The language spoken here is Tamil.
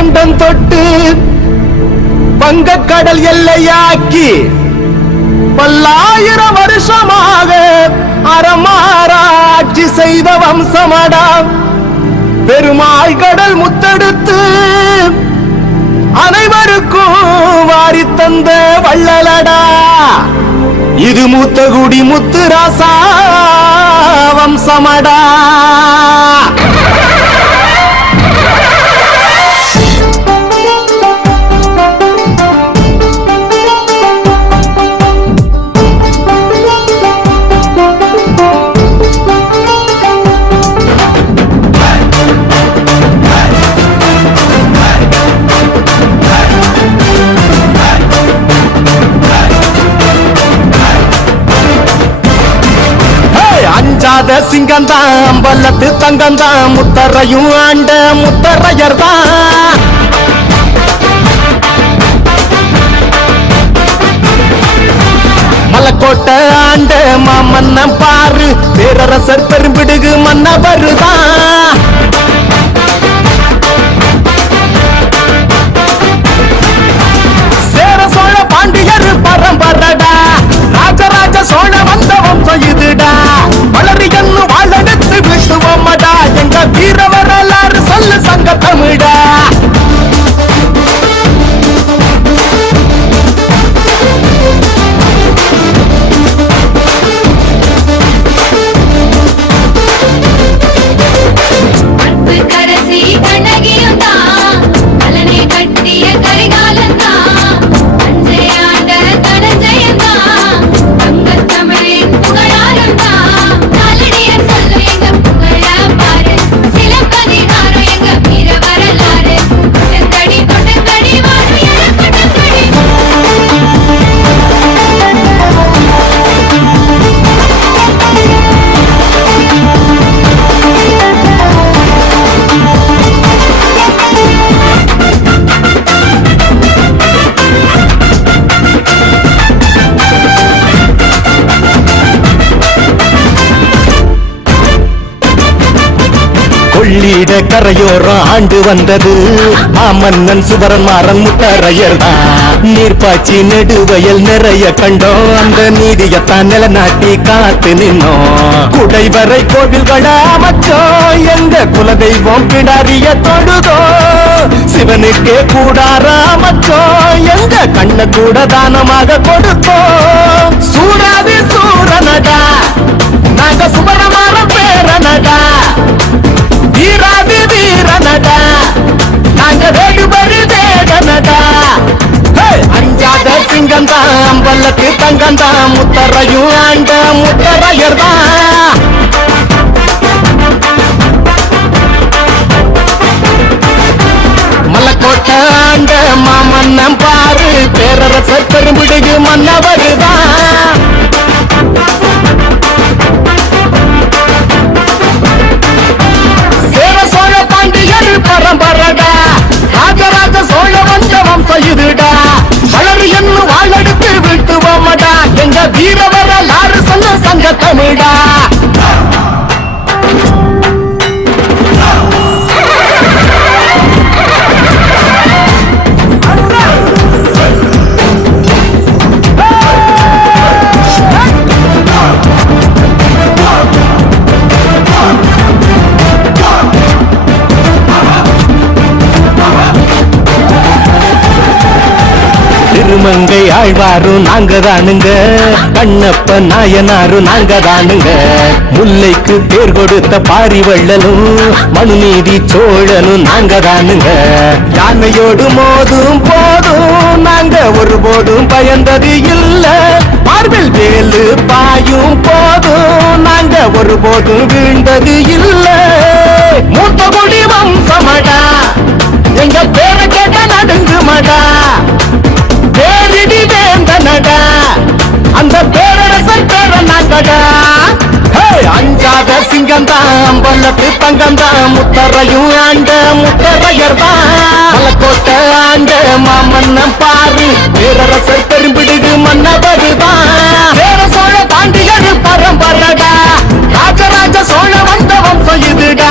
கண்டம் தொட்டு வங்கக்கடல் எல்லையாக்கி பல்லாயிரம் வருஷமாக அறமாறாட்சி செய்த வம்சமடா. பெருமாள் கடல் முத்தெடுத்து அனைவருக்கும் வாரி தந்த வள்ளலடா. இது மூத்தகுடி முத்துராசா வம்சமடா. சிங்கந்தான் அம்பலத்து தங்கந்தான் முத்தரையும் ஆண்ட முத்தரையர் தான். மலக்கோட்டை ஆண்ட மாமன்னம் பாரு பேரரசர் பெரும்பிடுகு மன்னவருதான். சேர சோழ பாண்டியர் பரம்பரடா. ராஜராஜ சோழ வந்த வம்சம் இதுடா. வளரி என்ன வாழெடுத்து விட்டுவோமடா. எங்க வீர வரலாறு சொல்லு சங்க தமிழா. கொள்ளிட கரையோரம் ஆண்டு வந்தது மாமன்னன் சுவரன் மாறன் முத்தரையர் தான். நீர்ப்பாய்ச்சி நெடுவயல் நிறைய கண்டோம். அந்த நீதியத்தான் நிலநாட்டி காத்து நின்னோம். குடைவரை கோவில்களை அமைச்சோம். எங்க குலதெய்வம் பிடாரிய தொழுதோ. சிவனுக்கே கூடார அமைச்சோம். எங்க கண்ண கூட தானமாக கொடுத்தோம். சூடாதி சூரனடா நாங்க சுவரமாற பேரனடா. வீராதி வீரனடா நாங்க வேடுபரி தேடனடா. அஞ்சாத சிங்கந்தான் அம்பலத்து தங்கந்தான் முத்தரையும் ஆண்ட முத்தரையர் தான். மலக்கோட்டை ஆண்ட மாமன்னம் பாரு பேரரசர் பெரும்பிடுகு மன்னவருதான். பரம்பரடா. ராஜராஜ சோழ வந்த வம்சம் இதுடா. வளரு என்ன வாழெடுத்து விட்டுவோமடா. எங்க வீர வரலாறு சொல்ல சங்க தமிழா. திருமங்கை ஆழ்வாரும் நாங்க தானுங்க. கண்ணப்ப நாயனாரும் நாங்க தானுங்க. முல்லைக்கு பேர் கொடுத்த பாரி வள்ளலும் மனுநீதி சோழனும் நாங்க தானுங்க. யானையோடு மோதும் போதும் நாங்க ஒருபோதும் பயந்தது இல்ல. மார்பில் வேலு பாயும் போதும் நாங்க ஒருபோதும் வீழ்ந்தது இல்ல. மூத்த குடி வம்சமடா எங்க பேரை கேட்ட நடுங்குமடா. பேரிடி வேந்தனடா அந்த பேரரசர் பேரனாங்கடா. அஞ்சாத சிங்கந்தான் அம்பலத்து தங்கந்தான் முத்தரையும் ஆண்ட முத்தரையர் தான். மலக்கோட்டை ஆண்ட மாமன்னம் பாரு பேரரசர் பெரும்பிடுகு மன்னவருதான். சேர சோழ பாண்டியர் பரம்பரடா. ராஜராஜ சோழ வந்த வம்சம் இதுடா.